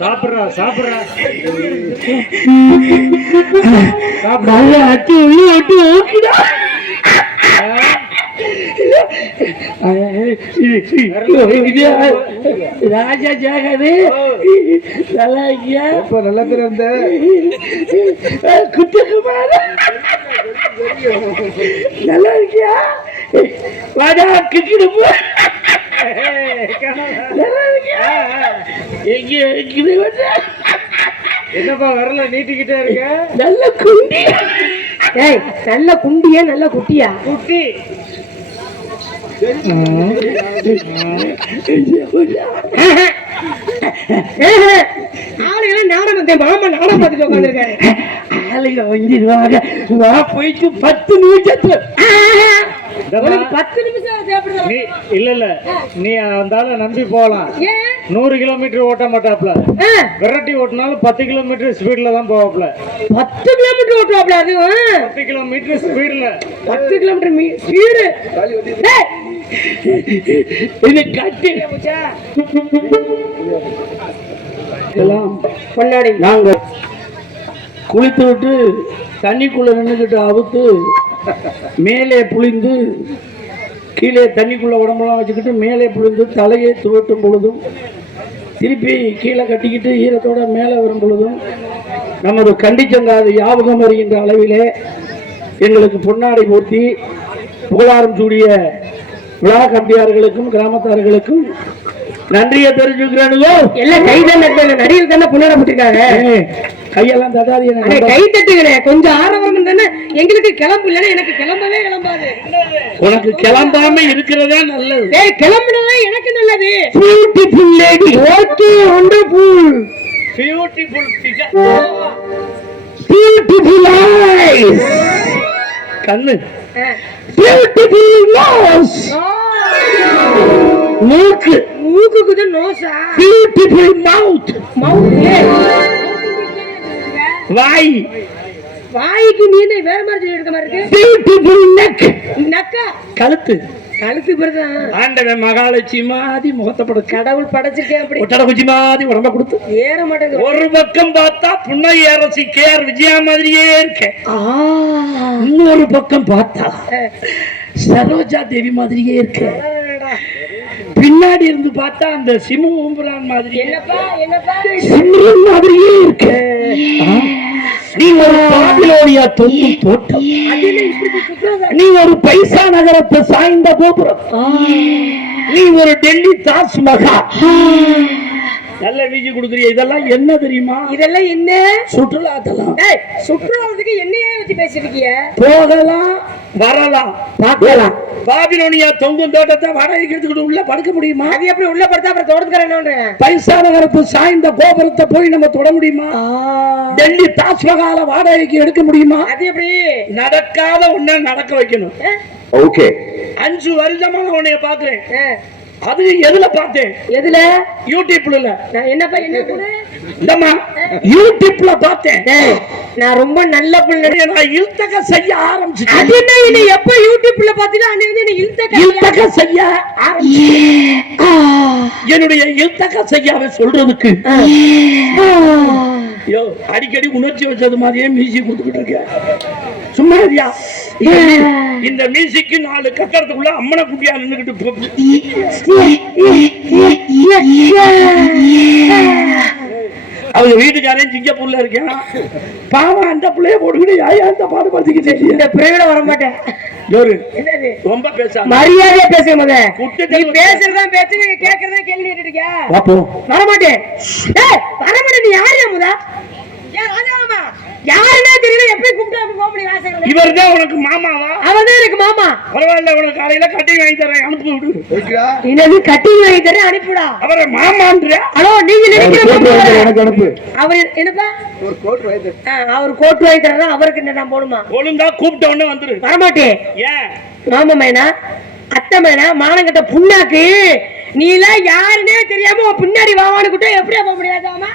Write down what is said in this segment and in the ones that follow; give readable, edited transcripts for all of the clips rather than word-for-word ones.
சாப்பிடுறா சாப்பிடுறா அட்டி உள்ள அட்டி ஊக்கிடா. ராஜா ஜாகது நல்லா இருக்கியா? நல்ல பேர் இருந்த குட்டகுமார நல்லா இருக்கியா? வாடா கிட்டு நல்லா இருக்கியா? என்னப்பா வரல நீட்டிக்கிட்டே இருக்க? நல்ல குண்டி. ஏய் நல்ல குண்டியா நல்ல குட்டியா? குட்டி. ஆளுகளை நாடம் வந்தேன் மாமா நாடம் பார்த்துட்டு உட்காந்துருக்காரு. ஆளுங்க வந்துருவாங்க. நான் போயிட்டு 10 நிமிஷத்துல 10 நிமிஷம் இல்ல இல்ல நீ அந்த நம்பி போகலாம். 100 கிலோமீட்டர் ஓட்ட மாட்டாப்ல. விரட்டி ஓட்டினாலும் 10 கிலோமீட்டர் ஸ்பீட்ல தான் போவாப்ல. 10 கிலோமீட்டர் ஓட்டுவாப்ல. அது 10 கிலோமீட்டர் ஸ்பீட்ல 10 கிலோமீட்டர் ஸ்பீடு. இது கட்டி பொன்னாடி நாங்க குளித்து விட்டு தண்ணிக்குள்ள நின்றுக்கிட்டு அவுத்து மேலே புளிந்து கீழே தண்ணிக்குள்ள உடம்பெல்லாம் வச்சுக்கிட்டு மேலே புளிந்து தலையை துவட்டும் பொழுதும் திருப்பி கீழே கட்டிக்கிட்டு ஈரத்தோட மேலே வரும் பொழுதும் நமது கண்டிச்சங்காது யாபகம் வருகின்ற அளவிலே எங்களுக்கு பொன்னாடை போர்த்தி புகழாரம் சூடிய விழா கம்பியார்களுக்கும் கிராமத்தார்களுக்கும் நன்றியை தெரிஞ்சுக்கிறானுங்க. எல்லாம் கை தானே நடிகர் தானே பொன்னாடை போட்டிருக்காங்க. கையெல்லாம் தட்டாது. கை தட்டுகளே கொஞ்சம் ஆரம்பம் தானே. எங்களுக்கு கிளம்பு இல்லைன்னா எனக்கு கிளம்பவே கிளம்பாது. உனக்கு கிளம்பாம இருக்கிறதா நல்லது. கிளம்புனதா எனக்கு நல்லது. Beautiful lady. Okay wonderful. Beautiful figure. Beautiful eyes. கண்ணு. Beautiful nose. மூக்கு. மூக்குக்கு தான் நோஸா? பியூட்டிஃபுல் மவுத். மவுத். வாய். வாய்க்கு நீ என்ன வேற மாதிரி சொல்லிருக்க மாதிரி இருக்கு. Beautiful neck. நக்கா. கழுத்து. கழுத்து பிறதான் ஆண்டவன் மகாலட்சுமி மாதிரி முகத்தை படைச்சு கடவுள் படைச்சிருக்கேன். அப்படி ஒட்டட குச்சி மாதிரி உடம்ப கொடுத்து ஏற மாட்டேங்குது. ஒரு பக்கம் பார்த்தா புன்னகை அரசி கேஆர் விஜயா மாதிரியே இருக்கேன். இன்னொரு பக்கம் பார்த்தா சரோஜா தேவி மாதிரியே இருக்கேன். பின்னாடி இருந்து பார்த்தா அந்த சிமு ஓம்புரான் மாதிரி சிம்ரன் மாதிரியே இருக்கு. நீ ஒரு பாபிலோனியா தொங்கும் தோட்டம். நீ ஒரு பைசா நகரத்தை சாய்ந்த கோபுரம். நீ ஒரு டெல்லி தாஜ்மஹால். நல்ல வீச்சு கொடுக்குறிய. இதெல்லாம் என்ன தெரியுமா? இதெல்லாம் என்ன? சுற்றுலா. அதெல்லாம் சுற்றுலாவுக்கு என்னையே வச்சு பேசிருக்கீங்க. போகலாம் வரலாம் பார்க்கலாம். பாபிலோனியா தொங்கும் தோட்டத்தை வாடகைக்கு எடுத்துக்கிட்டு உள்ள படுக்க முடியுமா? அது எப்படி உள்ள படுத்தா அப்புறம் தோட்டத்துக்கார பைசா நகரத்து சாய்ந்த கோபுரத்தை போய் நம்ம தொட முடியுமா? டெல்லி தாஜ்மஹாலை வாடகைக்கு எடுக்க முடியுமா? அது எப்படி? நடக்காத ஒண்ணு நடக்க வைக்கணும். ஓகே 5 வருஷமா உன்னைய பாக்குறேன். அது எதுல பார்த்தேன்? எதுல? யூடியூப்ல. என்னப்பா என்ன இல்லம்மா யூடியூப்ல பார்த்தேன். நான் ரொம்ப நல்ல பிள்ளை. நான் இல்தக செய்ய ஆரம்பிச்சேன். அது என்ன நீ எப்ப யூடியூப்ல பாத்தீங்களா அன்னைக்கு நீ இல்தக செய்ய ஆரம்பிச்சேன். என்னுடைய இல்தக செய்யாவை சொல்றதுக்கு யோ அடிக்கடி உணர்ச்சி வச்சது மாதிரியே மியூசிக் கொடுத்துக்கிட்டு இருக்க. சும்மா இருக்கியா? இந்த மியூசிக்கு 4 கட்டடத்துக்குள்ள அம்மனை குட்டியா நின்னுக்கிட்டு அவங்க வீட்டுக்காரன் சிங்கப்பூர்ல இருக்கேன். பாவம் அந்த பிள்ளைய போட்டுக்கிட்டு அந்த பாடு பார்த்துக்கிட்டு இந்த பிறவிட வர மாட்டேன். ரொம்ப பேச மரியாதையா பேசுங்க. பேசுறதா பேசு கேட்கறதா கேள்வி கேட்டுருக்கியா? வரமாட்டேன் வரமாட்டேன். நீ யாரு முதா? யாருமே தெரியல. எப்படி கூப்பிட்டு இவர் தான் உனக்கு மாமாவா? அவன் எனக்கு மாமா. பரவாயில்ல உனக்கு காலையில கட்டிங் வாங்கி தரேன் அனுப்பி விடு. என்னது கட்டிங் வாங்கி தரேன் அனுப்பிவிடா? அவரை மாமான்ற ஹலோ நீங்க நினைக்கிற அனுப்பு. அவர் என்னப்பா ஒரு கோட் வாங்கி தரேன். அவர் கோட் வாங்கி தரேன். அவருக்கு என்ன நான் போடுமா? ஒழுங்கா கூப்பிட்ட உடனே வந்துரு. வரமாட்டேன். ஏன்? மாமா மேனா அத்தை மேனா மானங்கட்ட புண்ணாக்கு நீ எல்லாம் யாருன்னே தெரியாம பின்னாடி வாவான்னு கூட்ட எப்படி போக முடியாதாமா?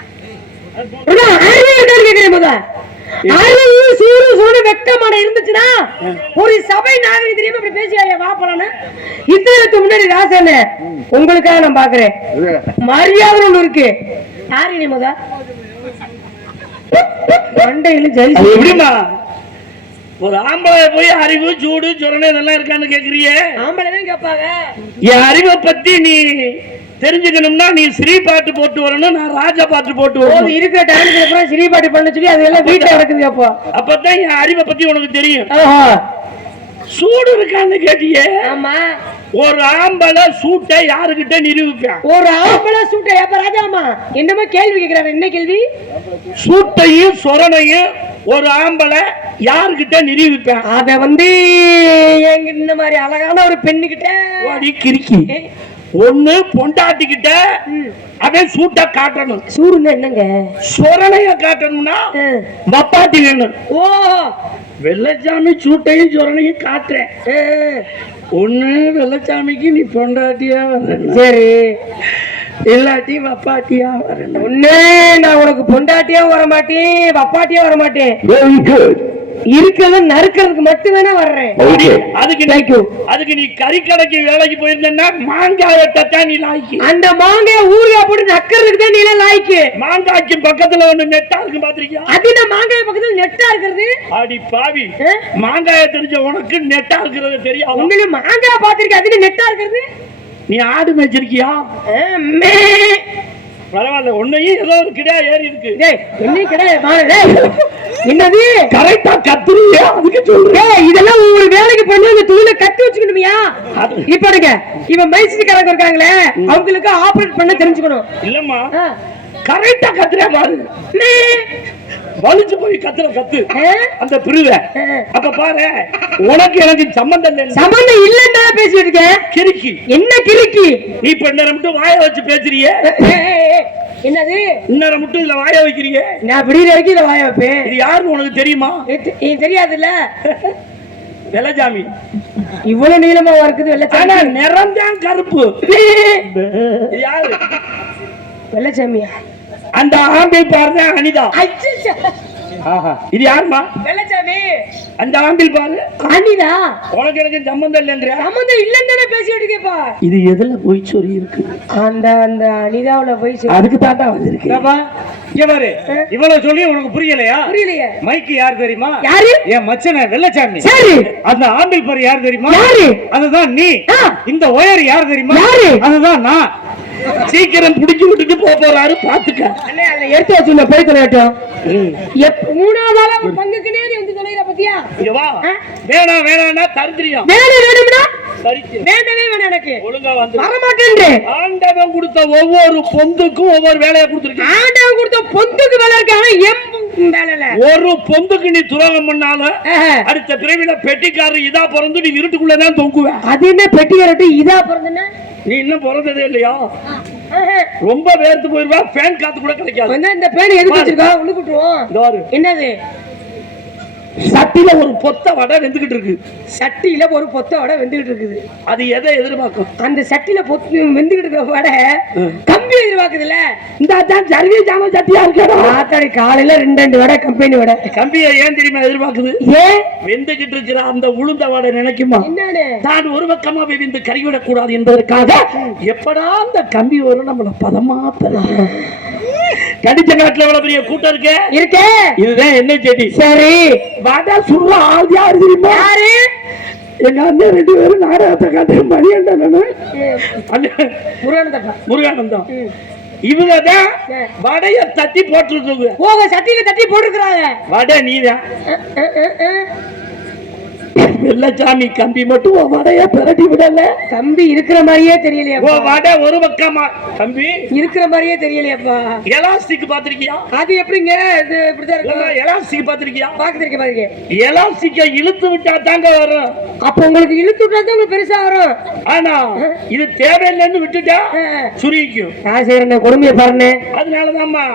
இருந்துச்சுன்னா ஒரு சபை நாகரிகம் தெரியாம இப்படி பேசியா வாப்பலான்னு இத்தனை முன்னாடி ராசன உங்களுக்காக நான் பாக்குறேன். மரியாதை ஒண்ணு இருக்கு. யாரு நீ முத மண்டையில ஜெய் அது எப்படிமா ஒரு ஆம்பளை போய் அறிவு சூடு சொரணை இதெல்லாம் இருக்கான்னு கேக்குறிய? ஆம்பளை தான் கேட்பாங்க. என் அறிவை பத்தி நீ தெரிஞ்சுக்கணும்னா நீ ஸ்ரீ பாட்டு போட்டு வரணும், நான் ராஜா பாட்டு போட்டு வரணும். இருக்கிற டைமுக்கு அப்புறம் ஸ்ரீ பாட்டு பண்ண சொல்லி அதெல்லாம் வீட்டுல நடக்குது. அப்போ அப்பதான் என் அறிவை பத்தி உனக்கு தெரியும். சூடு இருக்கான்னு கேட்டியே? ஆமா. ஒரு ஆம்பளை சூட்டை யாருகிட்ட நிரூபிப்பான்? ஒரு ஆம்பளை சூட்டை எப்ப ராஜாமா என்னமா கேள்வி கேக்குறாரு? என்ன கேள்வி? சூட்டையும் சொரணையும் ஒரு ஆம்பளை யாருகிட்ட நிரூபிப்பான்? அத இந்த மாதிரி அழகான ஒரு பெண்ணுகிட்ட கிறுக்கி ஒண்ணு பொண்டாட்டிக்கிட்ட அவன் சூட்டை காட்டணும். சூடுன்னா என்னங்க? சொரணைய காட்டணும்னா வப்பாட்டி வேணும். ஓ வெள்ளச்சாமி சூட்டையும் சொரணையும் காட்டுறேன். ஒண்ணு வெள்ளச்சாமிக்கு நீ பொண்டாட்டியா வரணும், சரி, இல்லாட்டி வப்பாட்டியா வரணும். ஒண்ணு நான் உனக்கு பொண்டாட்டியா வர மாட்டேன், வப்பாட்டியா வர மாட்டேன். இருக்கிறத நறுக்கிறதுக்கு மட்டும் வேணா வர்றேன். அதுக்கு நீ கறிக்கடைக்கு வேலைக்கு போயிருந்தா மாங்காய் வெட்டத்தான் நீ லாய்க்கு. அந்த மாங்காய் ஊறுகாய் போட்டு நக்கிறதுக்கு தான் நீ லாய்க்கு. மாங்காய்க்கு பக்கத்துல ஒண்ணு நெட்டா இருக்கு பாத்திருக்கியா? அது என்ன மாங்காய் பக்கத்துல நெட்டா இருக்கிறது? அடி பாவி, மாங்காய தெரிஞ்ச உனக்கு நெட்டா இருக்கிறது தெரியாது. உங்களுக்கு மாங்காய் பாத்திருக்க, அது நெட்டா இருக்கிறது. நீ ஆடு மேய்ச்சிருக்கியா? பரவாயில்ல, உன்னையும் ஏதோ ஒரு கிடையா ஏறி இருக்கு. என்ன கிடையாது? என்னது கரெக்டா கத்துறியா? அதுக்கு சொல்றேன், இதெல்லாம் ஒரு வேலைக்கு பண்ணி அந்த துணியில கட்டி வச்சுக்கணுமியா? இப்ப இருங்க, இவன் மைசிக்காரங்க இருக்காங்களே, அவங்களுக்கு ஆபரேட் பண்ண தெரிஞ்சுக்கணும். இல்லம்மா, கரெக்டா கத்துறியா பாரு. வலிச்சு போய் கத்துற கத்து அந்த பிரிவ. அப்ப பாரு, உனக்கு எனக்கு சம்பந்தம் இல்லை. சம்பந்தம் இல்லன்னா பேசிட்டு இருக்கேன். கிறுக்கி என்ன கிறுக்கி? நீ இப்ப நேரம் மட்டும் வாய வச்சு பேசுறிய. என்னது இன்னொரு மட்டும் இதுல வாய வைக்கிறீங்க? நான் விடிய வரைக்கும் இதை வாய வைப்பேன். இது யாருன்னு உனக்கு தெரியுமா? தெரியாதுல்ல. வெள்ளச்சாமி இவ்வளவு நீளமா இருக்குது. வெள்ளச்சாமி நிறம் தான் கருப்பு. இது யாரு? வெள்ளச்சாமியா? அந்த ஆம்பை பாருங்க, அனிதா. இது யாருமா? வெள்ளச்சாமி. அந்த ஆம்பில் பாரு, அனிதா. உனக்கு எனக்கு சம்பந்தம் இல்லைன்ற. சம்பந்தம் இல்லன்னு பேசிட்டு கேப்பா. இது எதுல போய் சொல்லி இருக்கு? அந்த அந்த அனிதாவுல போய் அதுக்கு தாண்டா வந்திருக்கு. இவ்வளவு சொல்லி உனக்கு புரியலையா? புரியலையே. மைக்கு யார் தெரியுமா? யாரு? என் மச்சன வெள்ளச்சாமி. சரி. அந்த ஆம்பில் பாரு யார் தெரியுமா? யாரு? அதுதான் நீ. இந்த ஒயர் யார் தெரியுமா? யாரு? அதுதான் நான். சீக்கிரம் பிடிச்சு விட்டுட்டு போறாரு, பாத்துக்க. எடுத்து வச்சு போய் தொலைட்டோம். மூணாவது ஆளா ஒரு பங்குக்கு நேரி வந்து தொலைற பத்தியா? வேணாம் வேணாம்னா தரித்திரியம். வேணும்னா தரித்திரம் வேண்டவே வேணும். எனக்கு ஒழுங்கா வந்து வர மாட்டேன். ஆண்டவன் கொடுத்த ஒவ்வொரு பொந்துக்கும் ஒவ்வொரு வேலையை கொடுத்துருக்கேன். ஆண்டவன் கொடுத்த பொந்துக்கு வேலை இருக்காங்க, எம் வேலையில. ஒரு பொந்துக்கு நீ துரோகம் பண்ணாலும் அடுத்த பிறவில பெட்டிக்காரர் இதா பிறந்து நீ இருட்டுக்குள்ளதான் தொங்குவேன். அது என்ன பெட்டிக்காரட்டு இதா பிறந்துன்னா? நீ இன்னும் பிறந்ததே இல்லையா? ரொம்ப வேர்த்து போயிருவா, ஃபேன் காத்து கூட கிடைக்காது. இந்த பேன் எதுக்கு வச்சிருக்கா? உள்ள கூட்டுவோம். என்னது? சட்டில ஒரு பொத்த வடை வெந்துகிட்டு இருக்கு. சட்டியில ஒரு பொத்த வடை வெந்துகிட்டு இருக்குது. அது எதை எதிர்பார்க்கும்? அந்த சட்டியில வெந்துகிட்டு இருக்க வடை கம்பி எதிர்பார்க்குதுல்ல. இந்த சர்வீ ஜாம சட்டியா இருக்கா? ஆத்தாடி காலையில ரெண்டு வடை கம்பெனி வடை. கம்பியை ஏன் தெரியுமா எதிர்பார்க்குது? ஏன்? வெந்துகிட்டு இருக்கிற அந்த உளுந்த வடை நினைக்குமா என்னன்னு தான் ஒரு பக்கமா வெந்து கறிவிடக் கூடாது என்பதற்காக எப்படா அந்த கம்பி வரும் நம்மள பதமா கடிச்ச காட்டுல எவ்வளவு பெரிய கூட்டம் இருக்கே. இதுதான் என்ன செடி. சரி, வடை சுடுற ஆள் யாரு தெரியுமா? யாரு? எங்க அண்ணன் 2 பேரும் நாடகத்தை காட்டு மணியண்டன முருகானந்தம். இவங்கதான் வடைய தட்டி போட்டுருக்காங்க. போக சட்டியில தட்டி போட்டுருக்காங்க. வடை நீதான். வெள்ளச்சாமி கம்பி மட்டும் வடைய பிரட்டி விடல. கம்பி இருக்கிற மாதிரியே தெரியலையா? வடை ஒரு பக்கமா கம்பி இருக்கிற மாதிரியே தெரியலையாப்பா. எலாஸ்டிக் பாத்திருக்கியா? அது எப்படிங்க? இது இப்படிதான் இருக்கு. எலாஸ்டிக் பாத்திருக்கியா? பாத்துருக்கேன். எலாஸ்டிக்க இழுத்து விட்டா தாங்க வரும். அப்ப உங்களுக்கு இழுத்து விட்டா தான் உங்களுக்கு பெருசா வரும். ஆனா இது தேவையில்லைன்னு விட்டுட்டா சுருக்கிக்கும். நான் செய்யற கொடுமையை பாருங்க. அதனாலதான்மா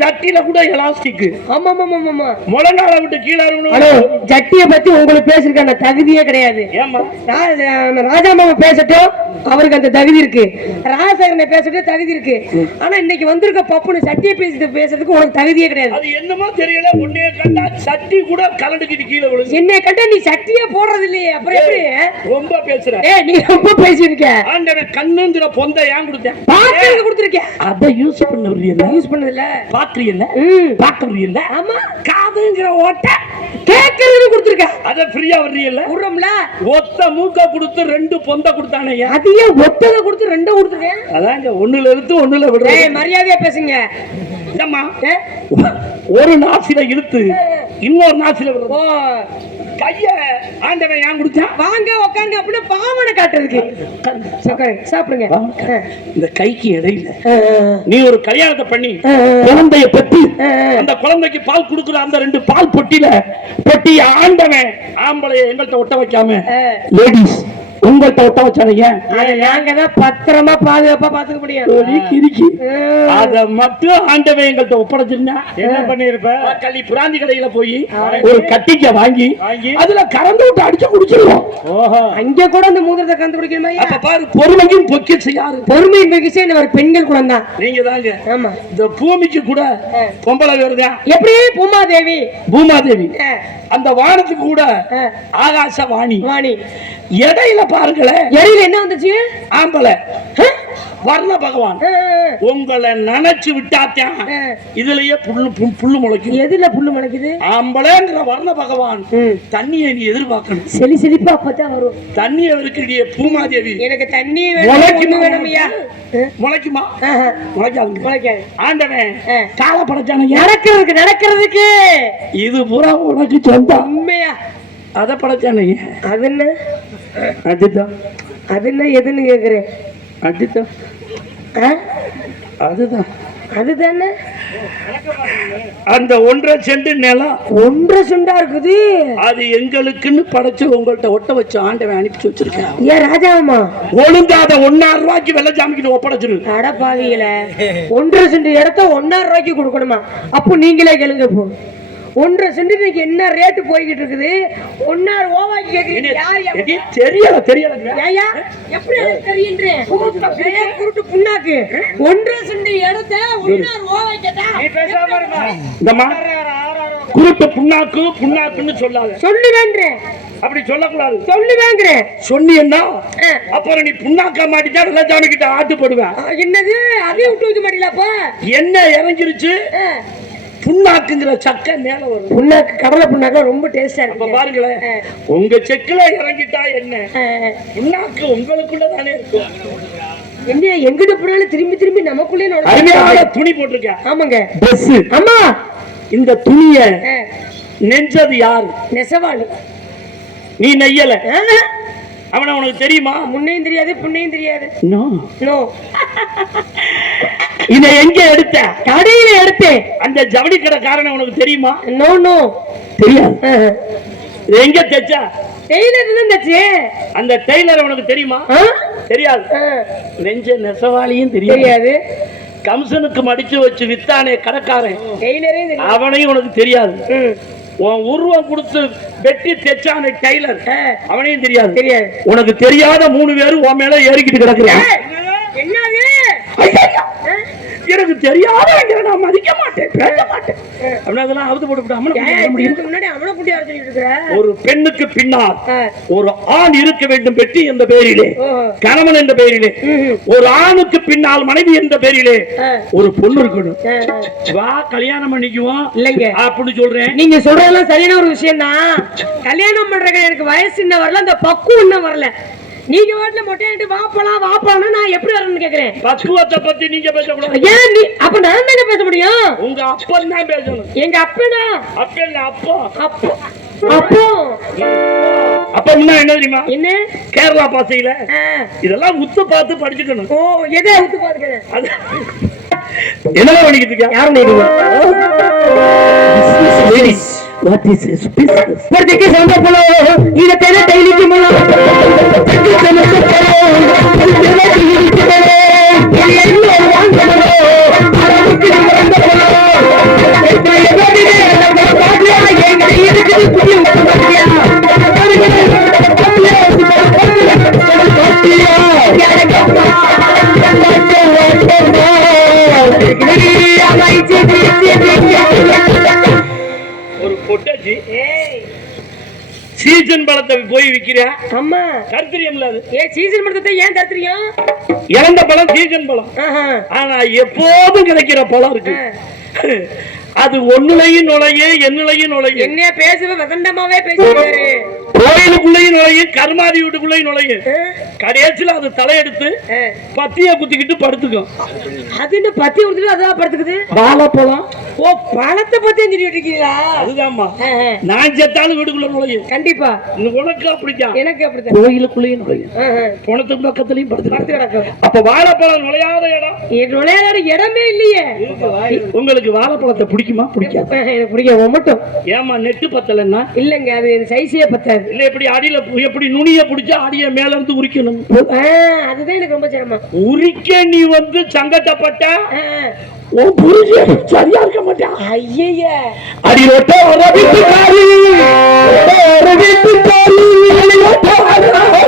ஜட்டில கூட எலாஸ்டிக். ஆமா ஆமா ஆமா. முழங்கால விட்டு கீழே ஜட்டியை பத்தி உங்களுக்கு பேசிருக்கேன். தகுதியே கிடையாது. ஏமா ராஜா மாமா பேசட்டும், அவருக்கு அந்த தகுதி இருக்கு. ராஜசேகரனை பேசட்டும், தகுதி இருக்கு. ஆனா இன்னைக்கு வந்திருக்க பப்புனு சட்டியை பேசுறதுக்கு உனக்கு தகுதியே கிடையாது. அது என்னமோ தெரியல, உன்னைய கண்டா சட்டி கூட கலண்டுக்கிட்டு கீழே விழுந்து. என்னை கண்டா நீ சட்டியே போடுறது இல்லையே, அப்புறம் எப்படி ரொம்ப பேசுற? நீ ரொம்ப பேசியிருக்க. ஆண்டவன் கண்ணுங்கிற பொந்தை ஏன் கொடுத்தேன்? பாத்து கொடுத்துருக்கேன். அதை யூஸ் பண்ண யூஸ் பண்ணது இல்ல, பாக்குறீல்ல, பாக்குறீல்ல. ஆமா, காதுங்கிற ஓட்ட கேட்கறது கொடுத்துருக்க. அதை ஃப்ரீயா வர்றீல்ல, விடுறோம்ல. ஒத்த மூக்க கொடுத்து 2 பொந்தை கொடுத்தானே, அதையே ஒத்ததை கொடுத்து 2 கொடுத்துருக்கேன். அதாங்க ஒண்ணுல எடுத்து ஒண்ணுல விடுறேன். மரியாதையா பேசுங்க. ஒரு நாசில இழுத்து இன்னொரு நாசில விடுறோம். கைய ஆண்டவன் ஏன் குடிச்சான்? வாங்க உட்காருங்க அப்படின்னு பாவனை காட்டுறதுக்கு. சாப்பிடுங்க. இந்த கைக்கு இடையில நீ ஒரு கல்யாணத்தை பண்ணி குழந்தைய பத்தி அந்த குழந்தைக்கு பால் கொடுக்குற அந்த 2 பால் பொட்டி ஆண்டவன் ஆம்பளைய எங்கள்கிட்ட ஒட்ட வைக்காம லேடிஸ் உங்கள்கிட்ட ஒட்ட வச்சானீங்க. நாங்க தான் பத்திரமா பாதுகாப்பா பாத்துக்க முடியும். அத மட்டும் ஆண்டவன் எங்கள்கிட்ட ஒப்படைச்சிருந்தா என்ன பண்ணிருப்ப? கள்ளி பிராந்தி கடையில போய் ஒரு கட்டிக்க வாங்கி அதுல கறந்து விட்டு அடிச்சு குடிச்சிருவோம். அங்க கூட அந்த மூதிரத்தை கண்டுபிடிக்கணுமா? அப்ப பாரு, பொறுமையும் பொக்கிஷம் யாரு? பொறுமையின் பொக்கிஷம் இந்த ஒரு பெண்கள் குலம் தான். நீங்க தாங்க. ஆமா, இந்த பூமிக்கு கூட பொம்பளை வருதா? எப்படி? பூமாதேவி. பூமாதேவி. அந்த வானத்துக்கு கூட ஆகாச வாணி. இடையில பாருங்களேன், இடையில என்ன வந்துச்சு? ஆம்பளை வர்ண பகவான் உங்களை நினைச்சு விட்டாத்தான் இதுலயே புல்லு முளைக்கும். எதுல புல்லு முளைக்குது? ஆம்பளைங்கிற வர்ண பகவான் தண்ணியை நீ எதிர்பார்க்கணும். செழிப்பா அப்பதான் வரும். தண்ணி அவருக்கு பூமாதேவி எனக்கு தண்ணி வேணுமையா? முளைக்குமா? முளைக்காது. ஆண்டவன் கால படைச்சான நடக்கிறதுக்கு இது பூரா உனக்கு சொந்தம். உண்மையா? அதை படைச்சானே. அது என்ன? அதுதான். அது என்ன எதுன்னு கேக்குறேன். அதுதான். அதுதான். அதுதானே அந்த 1.5 சென்ட் நிலம் 1.5 சென்டா இருக்குது. அது எங்களுக்குன்னு படைச்சு உங்கள்கிட்ட ஒட்ட வச்சு ஆண்டவன் அனுப்பிச்சு வச்சிருக்கேன். ஏன் ராஜாமா ஒழுங்காத 1,000 ரூபாய்க்கு வெள்ள ஜாமிக்கு ஒப்படைச்சிரு. அட பாவிகளே, 1.5 சென்ட் இடத்த 1,000 ரூபாய்க்கு கொடுக்கணுமா? அப்போ நீங்களே கேளுங்க. போ 1.5 சென்ட் இன்னைக்கு என்ன ரேட்டு போய்கிட்டு இருக்குது? 1,000 ஓவாக்கி கேக்குறீங்க. தெரியல. ஏயா எப்படி தெரியுன்றேன்? குருட்டு புண்ணாக்கு 1.5 சென்ட் இடத்தை 1,000 ஓவாக்கி கேட்டா நீ பேசாம இருமா. இந்தமா குருட்டு புண்ணாக்குன்னு சொல்லாத. சொல்லுவேன்றேன். அப்படி சொல்லக்கூடாது. சொல்லுவேங்கிறேன். சொன்னீன்னா அப்புறம் நீ புண்ணாக்கா மாட்டிட்டா வெள்ள ஜாமி கிட்ட ஆட்டுப்படுவேன். என்னது? அதையும் விட்டு வைக்க மாட்டீங்களாப்பா? என்ன இறங்கிருச்சு? புண்ணாக்குங்கிற சக்கை மேல வரும். புண்ணாக்கு, கடலை புண்ணாக்கு ரொம்ப டேஸ்டா இருக்கு. பாருங்களேன், உங்க செக்குல இறங்கிட்டா என்ன, புண்ணாக்கு உங்களுக்குள்ள தானே இருக்கும். என்ன எங்கிட்ட போனாலும் திரும்பி நமக்குள்ளே துணி போட்டிருக்கேன். ஆமாங்க. அம்மா, இந்த துணிய நெஞ்சது யாரு? நெசவாளி. நீ நெய்யல. அவனை உனக்கு தெரியுமா? முன்னையும் தெரியாது, புண்ணையும் தெரியாது. நோ. இதை எங்க எடுத்த? கடையில எடுத்தேன். அந்த ஜவுளி கடைக்காரன் உனக்கு தெரியுமா? நோ தெரியாது. இதை எங்க தைச்சா? டெய்லர் தான் தச்சே. அந்த டெய்லர் உனக்கு தெரியுமா? தெரியாது. நெஞ்ச நெசவாளியும் தெரியாது. கம்சனுக்கு மடிச்சு வச்சு வித்தானே கடைக்காரன், அவனையும் உனக்கு தெரியாது. உன் உருவம் கொடுத்து வெட்டி தைச்சானே டெய்லர், அவனையும் தெரியாது. உனக்கு தெரியாத 3 பேரும் உன் மேல ஏறிக்கிட்டு கிடக்குறேன். எனக்கு தெரியாத நான் மதிக்க மாட்டேன், பேச மாட்டேன். ஒரு பெண்ணுக்கு பின்னால் ஒரு ஆண் இருக்க வேண்டும் பெட்டி என்ற பெயரிலே, கணவன் என்ற பெயரிலே. ஒரு ஆணுக்கு பின்னால் மனைவி என்ற பெயரிலே ஒரு பொண்ணு இருக்கணும். வா கல்யாணம் பண்ணிக்குவோம் இல்லைங்க அப்படின்னு சொல்றேன். நீங்க சொல்றதெல்லாம் சரியான ஒரு விஷயம் தான். கல்யாணம் பண்றதுக்கு எனக்கு வயசு இன்னும் வரல, அந்த பக்குவம் இன்னும் வரல. நீங்க வாட்ல மொட்டையிட்டு வாப்பலாம் நான் எப்படி வரணும்னு கேக்குறேன். பக்குவத்தை பத்தி நீங்க பேசக்கூடாது. ஏன் நீ அப்ப நான் தானே பேச முடியும்? உங்க அப்பன் தான் பேசணும். எங்க அப்பனா? அப்பல்ல அப்பா. அப்போ என்ன தெரியுமா? என்ன? கேரளா பாசையில இதெல்லாம் உத்து பார்த்து படிச்சுக்கணும். ஓ, எதை உத்து பாருங்க? என்ன பண்ணிக்கிட்டு இருக்க? யாரும் What is this business? Porque se anda por la y la tele te dice que mola. Que se me separa. Que me dice que me. Y el no aguanta no. Ahora me quiero andar por la. Estoy en la vida, la patria y en el día que te cuido con la tía. ஒரு பொட்டாச்சி season பழத்தை போய் விக்கிறியா? ஆமா கருத்திரியம்ல அது. Season பழத்தை ஏன் தருத்திரியம்? இறந்த பழம் season பழம். ஆனா எப்போதும் கிடைக்கிற பழம் இருக்கு. அது ஒன்னுலையும் நுழைய என்னுலையும் நுழையும். என்ன பேசுவ வசந்தமாவே பேசுறாரு. கோயிலுக்குள்ளேயும் நுழையும், கருமாதி வீட்டுக்குள்ளேயும் நுழையும். கடைசியில அது தலையெடுத்து பத்திய குத்திக்கிட்டு படுத்துக்கும். அது என்ன பத்தி குடுத்துட்டு அதான் படுத்துக்குது? வாழைப்பழம். ஓ, பழத்தை பத்தி சொல்லிட்டு இருக்கீங்களா? அதுதான்மா. நான் செத்தாலும் வீட்டுக்குள்ள நுழையும். கண்டிப்பா. உனக்கு அப்படித்தான், எனக்கு அப்படித்தான். கோயிலுக்குள்ளேயும் நுழையும், பணத்துக்கு பக்கத்துலயும் படுத்து கிடக்கும். அப்ப வாழைப்பழம் நுழையாத இடம், நுழையாத இடமே இல்லையே. உங்களுக்கு வாழைப்பழத்தை பிடிக்குமா? பிடிக்காது. எனக்கு பிடிக்காம மட்டும். ஏமா நெட்டு பத்தலன்னா? இல்லங்க, அது சைஸே பத்தாது. இல்ல எப்படி அடியில எப்படி நுனிய பிடிச்சா அடிய மேல இருந்து உரிக்கணும். அதுதான் எனக்கு ரொம்ப சிரமம். உரிக்க நீ வந்து சங்கட்டப்பட்ட உன் புருஷன் சரியா இருக்க மாட்டான். ஐயா அடி ரொட்ட வர வீட்டுக்காரி,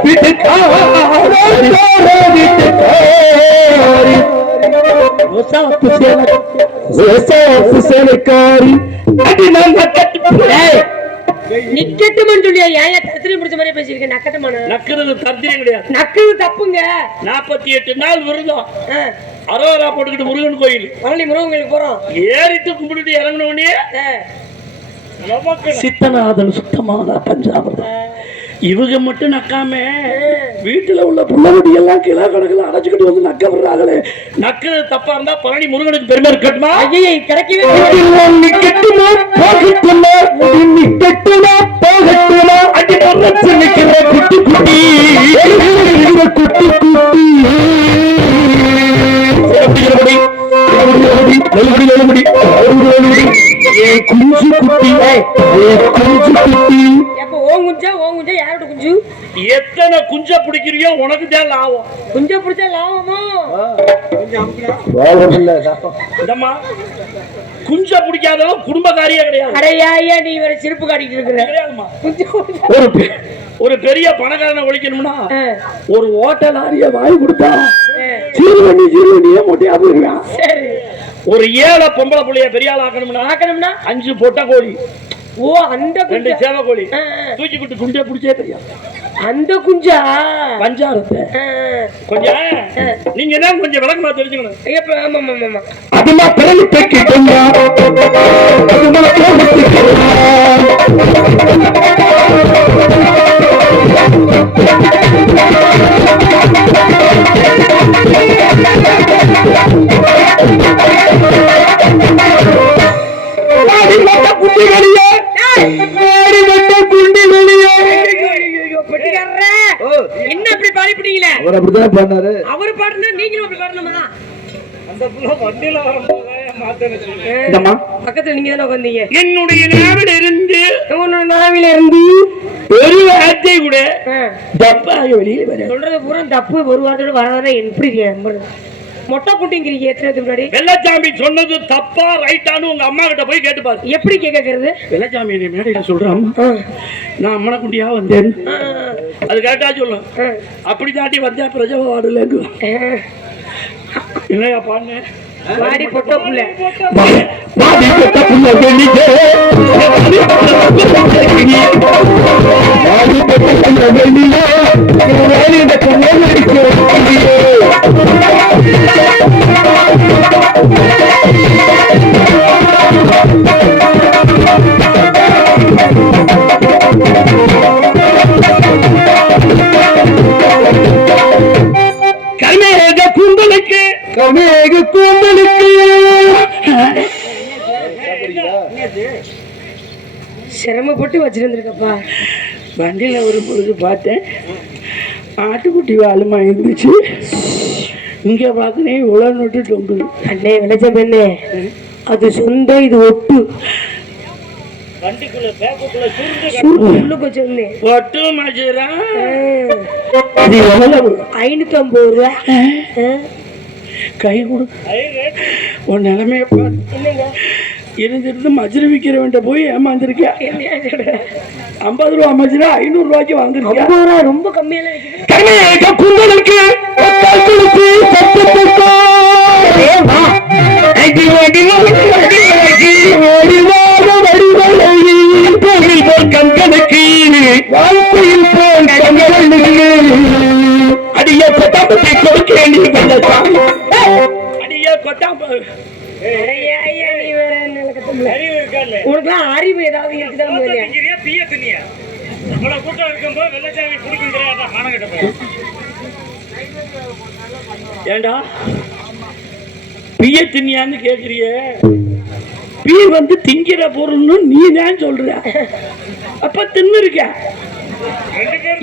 வீட்டுக்காரி நிக்கட்டுமன்னு சொல்லியா? ஏன் தத்திரியம் பிடிச்ச மாதிரி பேசிருக்கேன்? நக்கட்டுமான நக்குறது தத்திரியம் கிடையாது. நக்குறது தப்புங்க. 48 நாள் விரதம் அரோரா போட்டுக்கிட்டு முருகன் கோயில் பழனி முருகன் கோயிலுக்கு போறோம். ஏறிட்டு கும்பிட்டு இறங்கின உடனே சித்தநாதன் சுத்தமான பஞ்சாபம். இவங்க மட்டும் நக்காம வீட்டுல உள்ள புள்ளகுடி எல்லாம் கிலோ கணக்குல அடைச்சுக்கிட்டு வந்து நக்க விடுறாங்களே. நக்கிறது தப்பா இருந்தா பழனி முருகனுக்கு பெருமை இருக்கட்டுமா? ஐயே கிடைக்கவே நிக்கட்டுமா போகட்டுமா நிக்கட்டுமா போகட்டுமா அடி பொறச்சு நிக்கிற குட்டி குட்டி குட்டி எத்தனை குஞ்ச பிடிக்கிறியோ உனக்கு தான் லாபம். குஞ்ச பிடிச்சா லாபமா? குஞ்ச பிடிக்காதவன் குடும்பக்காரியே கிடையாது. அடையா நீ வேற சிரிப்பு காட்டிட்டு இருக்கிற. ஒரு பெரிய பணக்காரனை ஒழிக்கணும்னா ஒரு ஹோட்டல் ஆரிய வாங்கி கொடுத்தா சீருவண்டியே மொட்டையா போயிருக்கான். ஒரு ஏழை பொம்பளை புள்ளைய பெரிய ஆள் ஆக்கணும்னா 5 பொட்டை கோழி. ஓ, அந்த 2 சேவை கோழி தூக்கி விட்டு குஞ்சா பிடிச்சே தெரியும். அந்த குஞ்சா பஞ்சாரத்தை கொஞ்சம் நீங்க தான் கொஞ்சம் விளக்கமா தெரிஞ்சுக்கணும். அதுமா பிறகு தேக்கிட்டா என்ன இப்படி பாடிப்பீங்களே? அவர் அப்படிதான் பண்ணாரு. அவர் பாடுனா நீங்களும் அப்படி பாடணுமா? அந்த புள்ள வண்டியில வரும்போது பக்கத்துல நீங்க தானே உட்கார்ந்தீங்க. என்னுடைய நாவில இருந்து ஒரு வார்த்தை கூட தப்பாக வெளியே வர சொல்றது பூரா தப்பு. ஒரு வார்த்தையோட வராத எப்படி மொட்டை குட்டிங்கிறீங்க? எத்தனை முன்னாடி வெள்ளச்சாமி சொன்னது தப்பா ரைட்டானு உங்க அம்மா கிட்ட போய் கேட்டு பாரு. எப்படி கேட்கறது? வெள்ளச்சாமி மேடையில சொல்றான், நான் அம்மனை குட்டியா வந்தேன். அது கேட்டா சொல்லும். அப்படி தாண்டி வந்தேன் பிரஜவ வார்டுல என்னையா பாருங்க. வாடி பொட்ட புள்ள சிரமப்பட்டு வச்சிருந்திருக்கப்பா. வண்டியில ஒரு பொழுது பார்த்தேன், ஆட்டுக்குட்டி வாழுமா இருந்துச்சு. இங்க பாக்குறேன் இவ்வளவு நோட்டு தொங்குது. அண்ணே விளைச்ச பெண்ணே, அது சொந்தம், இது ஒட்டு. வண்டிக்குள்ள ஒட்டு மஜரா 550 ரூபா. கை கொடு. உன் நிலைமைய இருந்திருந்து மஜ்ரு விற்கிறவன்ட்ட போய் ஏமாந்துருக்கியா? 50 ரூபா மஜ்ரா 500 ரூபாய்க்கு வாங்கிருக்கியா? ரொம்ப கம்மியெல்லாம் உனக்கு அறிவு ஏதாவது இருக்குதான் கூட்டம் இருக்கும்போது வெள்ளச்சாமி பிடிக்கும். ஏண்டா பிய தின்னியான்னு கேக்குறிய? பீ வந்து திங்கிற பொருள்னு நீ தான் சொல்ற. அப்ப தின்னு இருக்க.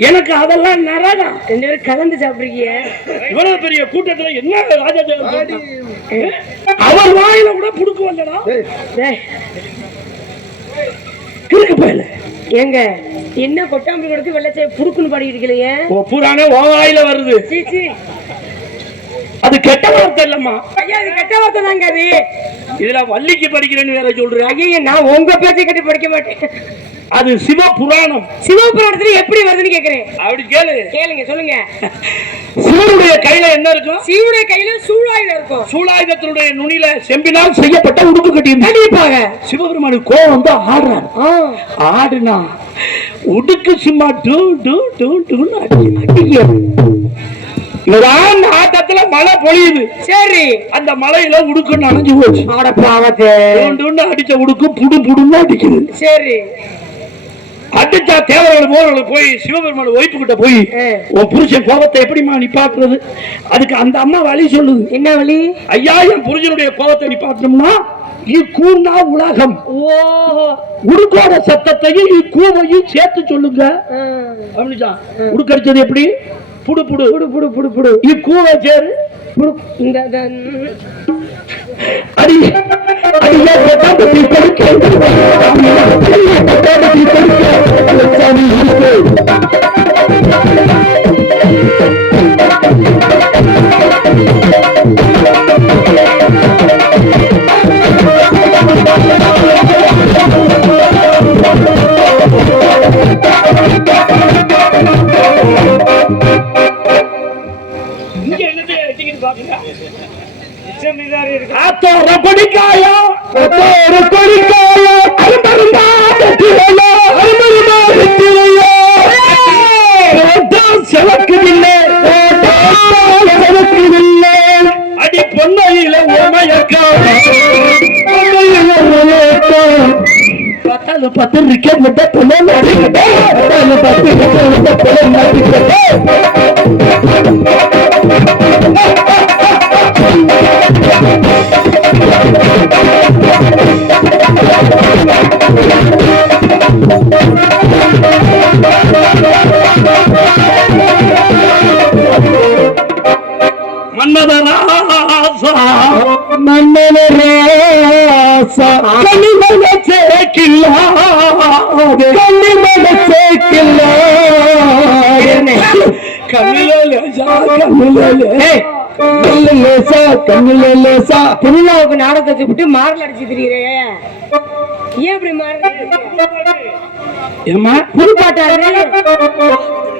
எனக்கு அதெல்லாம் நரகம். 2 பேரும் கலந்து சாப்பிடுறீங்க. இவ்வளவு பெரிய கூட்டத்துல என்ன ராஜதேவன் அவர் வாயில கூட புடுக்கு வரலடா. கிறுக்கு போயல. ஏங்க என்ன கொட்டாம்பி கொடுத்து வெள்ளச்சாமி புடுக்குன்னு பாடிட்டு இருக்கீங்க? பூரானே ஓ வாயில வருது. சீச்சி அது கெட்ட வார்த்தை இல்லம்மா. ஐயா இது கெட்ட வார்த்தை தாங்க. அது இதுல வள்ளிக்கு படிக்கிறேன்னு வேற சொல்றேன். ஐயா நான் உங்க பேச்சை கட்டி படிக்க மாட்டேன். அது சிவபுராணம். சிவபுராணத்துல எப்படி வருதுன்னு கேக்குறேன். அப்படி கேளுங்க சொல்லுங்க. சிவனுடைய கையில என்ன இருக்கும்? சிவனுடைய கையில சூழாயுதம் இருக்கும். சூழாயுதத்தினுடைய நுனியில செம்பினால் செய்யப்பட்ட உடுப்பு கட்டி கண்டிப்பாக சிவபெருமானு கோவம் வந்து ஆடுறாரு. ஆடுனா உடுக்கு சும்மா டூ டூ டூ டூன்னு ஆட்டத்துல மழை பொழியுது. சரி அந்த மழையில உடுக்கு நனைஞ்சு போச்சு. அடிச்ச உடுக்கு புடு புடுன்னு அடிக்குது. சரி அடிச்சா தேவரோட போய் சிவபெருமான ஒய்ப்பு கிட்ட போய் உன் புருஷன் கோபத்தை எப்படிமா நிப்பாட்டுறது? அதுக்கு அந்த அம்மா வழி சொல்லுது. என்ன வழி? ஐயா என் புருஷனுடைய கோபத்தை நிப்பாட்டணும்னா இக்கூனா உலகம் உடுக்கோட சத்தத்தையும் இக்கூவையும் சேர்த்து சொல்லுங்க அப்படிச்சா. உடுக்கடிச்சது எப்படி? புடு புடு புடு புடு புடு புடு இக்கூவை சேரு இந்த அடி அடியா பத்தி படிக்க அடி பொன்னையில பத்தால பத்து இருக்க மன்னதராசா மன்னதராசா கண்ணிமன சேக்கில்லா கண்ணிமன சேக்கில்லா திருவிழாவுக்கு நாடகத்தை விட்டு மாறல் அடிச்சு திரியிறே. ஏன் இப்படி புது பாட்டாரு?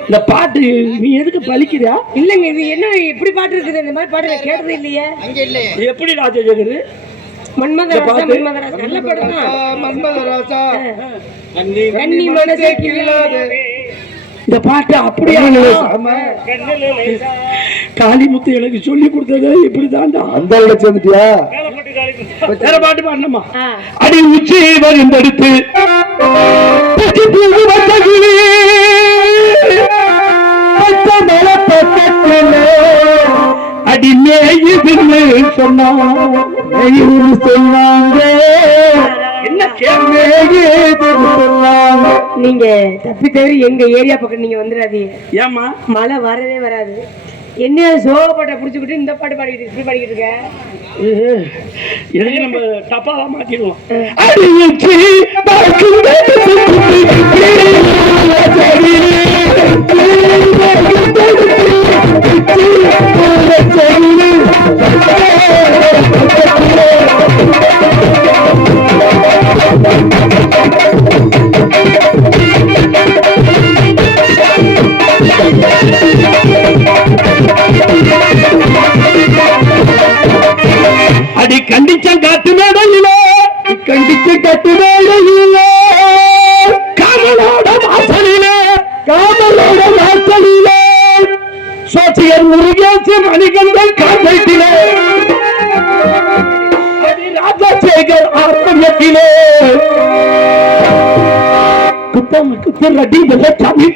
இந்த பாட்டு நீ எதுக்கு பலிக்கிறியா? இல்லங்க இது என்ன இப்படி பாட்டு இருக்குது? இந்த மாதிரி பாட்டு கேட்டது இல்லையே. எப்படி ராஜசேகர்? மன்மதராசா மன்மதராசா நல்ல பாட்டு தான். மன்மதராசா கண்ணி மனசே கிள்ளாதே. இந்த பாட்டு அப்படியே காளிமுத்து எனக்கு சொல்லி கொடுத்தது இப்படிதான். அந்த சேர்ந்துட்டியா? வேற பாட்டு பாடணுமா? அடி உச்சி வருந்தெடுத்து அடி மேயுதுன்னு சொன்னாங்க. என்ன சொன்னாங்க? நீங்க தப்பி தவிர எங்க ஏரியா பக்கம் நீங்க வந்துடாதீங்க. ஏமா மழை வரவே வராது. என்ன சோகப்பாட்டை புடிச்சுக்கிட்டு இந்த பாட்டு பாடிக்கிட்டு இப்படி பாடிக்கிட்டு இருக்க? எதுக்கு நம்ம தப்பாவா மாத்திடுவோம். அடி கண்டிச்சம் காட்டு மேடையில கண்டிச்சு கட்டு மேடையில காமலோட வாசலில சோசியர் முருகேசி மணிகண்டன் காட்டிலே முத்தமுக்கு திருடி வெள்ளச்சாமி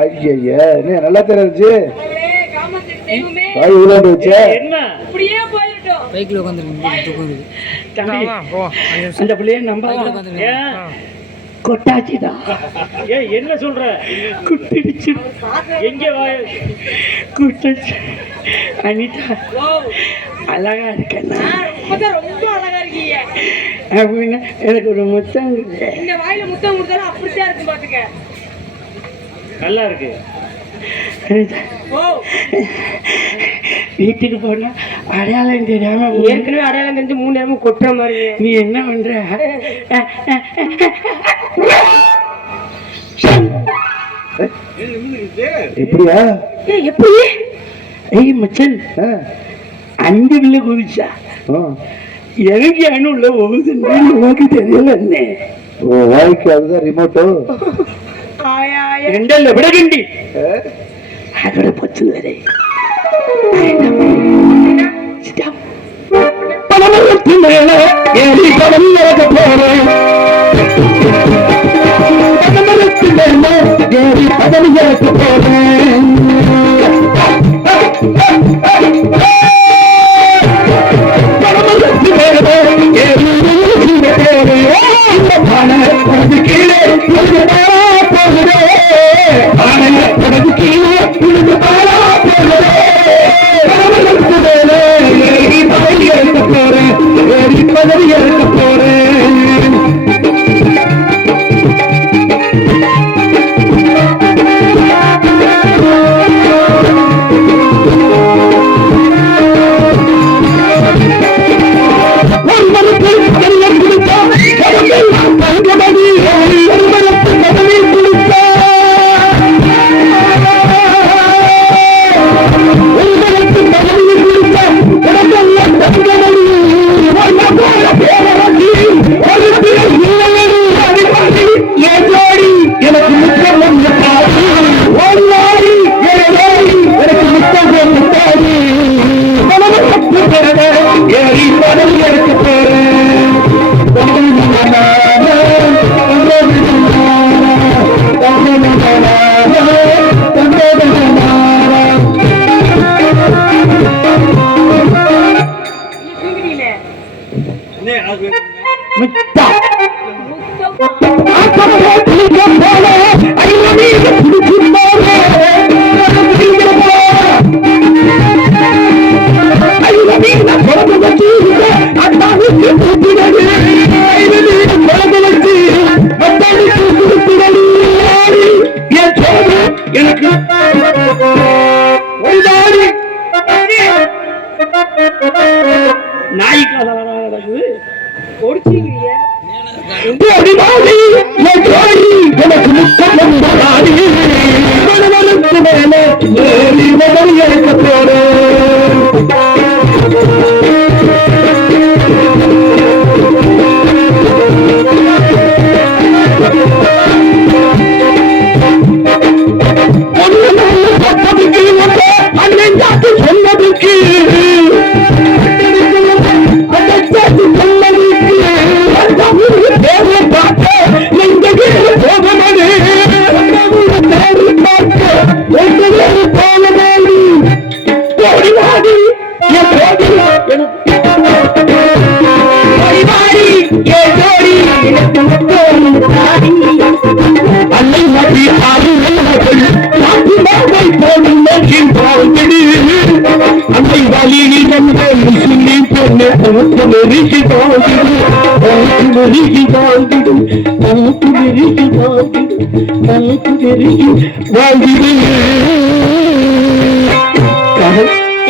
ஐயா என்ன நல்லா தெரிஞ்சு வச்சு என்ன அந்த பிள்ளைய நம்ப கொட்டாச்சிடா. ஏன் என்ன சொல்ற? குட்டிடுச்சு. எங்க குட்டாச்சு. அனிதா அழகா இருக்கண்ணா. ரொம்ப அழகா இருக்கீங்க. அப்படின்னா எனக்கு ஒரு முத்தம் இந்த வாயில முத்தம் கொடுத்தாலும் அப்படித்தான் இருக்கு பாத்துக்க. நல்லா இருக்கு. வீட்டுக்கு போனா அடையாளம் தெரியாம ஏற்கனவே அடையாளம் தெரிஞ்சு 3 நேரமும் கொட்டுற மாதிரி நீ என்ன பண்ற? எப்படியா எப்படி? ஐய் மச்சன் 5 பிள்ளை குதிச்சா எனக்கு அணுள்ள போகுது. உனக்கு தெரியல என்ன வாய்க்கு அதுதான் ரிமோட்டோ ரெண்டல்ல விடகண்டி அதோட பச்சு வரை பணமரத்து மேல ஏறி பணம் இறக்க போறேன். பணமரத்து மேல ஏறி பணம் இறக்க போறேன். பணமரத்து மேல ஏறி பணம் கீழே பதவி எடுக்க போறேன்.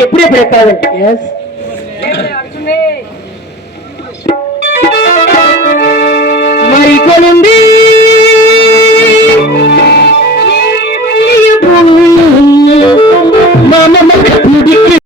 எப்படி காதல்? S my கொழுந்தி